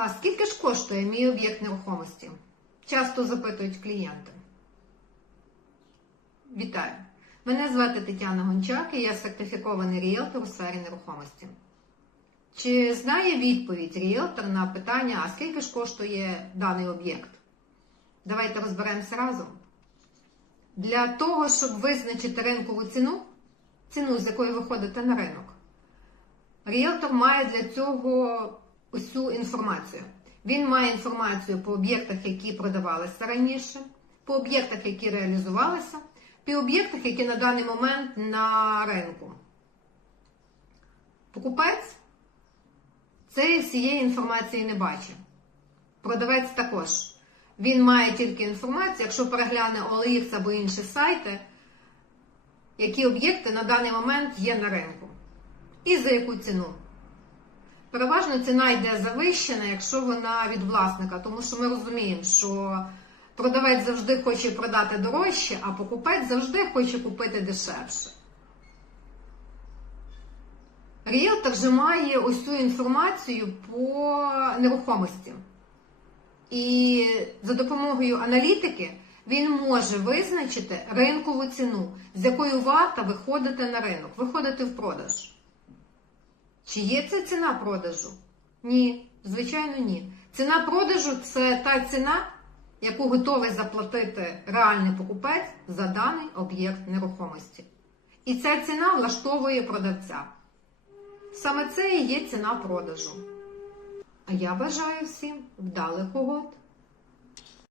А скільки ж коштує мій об'єкт нерухомості? Часто запитують клієнти. Вітаю! Мене звати Тетяна Гончак і я сертифікований ріелтор у сфері нерухомості. Чи знає відповідь ріелтор на питання, а скільки ж коштує даний об'єкт? Давайте розберемося разом. Для того, щоб визначити ринкову ціну, ціну, з якої ви ходите на ринок, ріелтор має для цього усю інформацію. Він має інформацію по об'єктах, які продавалися раніше, по об'єктах, які реалізувалися, по об'єктах, які на даний момент на ринку. Покупець цієї всієї інформації не бачить. Продавець також. Він має тільки інформацію, якщо перегляне OLX або інші сайти, які об'єкти на даний момент є на ринку. І за яку ціну. Переважно ціна йде завищена, якщо вона від власника, тому що ми розуміємо, що продавець завжди хоче продати дорожче, а покупець завжди хоче купити дешевше. Ріелтор вже має ось цю інформацію по нерухомості. І за допомогою аналітики він може визначити ринкову ціну, з якою варто виходити на ринок, виходити в продаж. Чи є це ціна продажу? Ні, звичайно, ні. Ціна продажу це та ціна, яку готовий заплатити реальний покупець за даний об'єкт нерухомості. І ця ціна влаштовує продавця. Саме це і є ціна продажу. А я бажаю всім вдалих угод.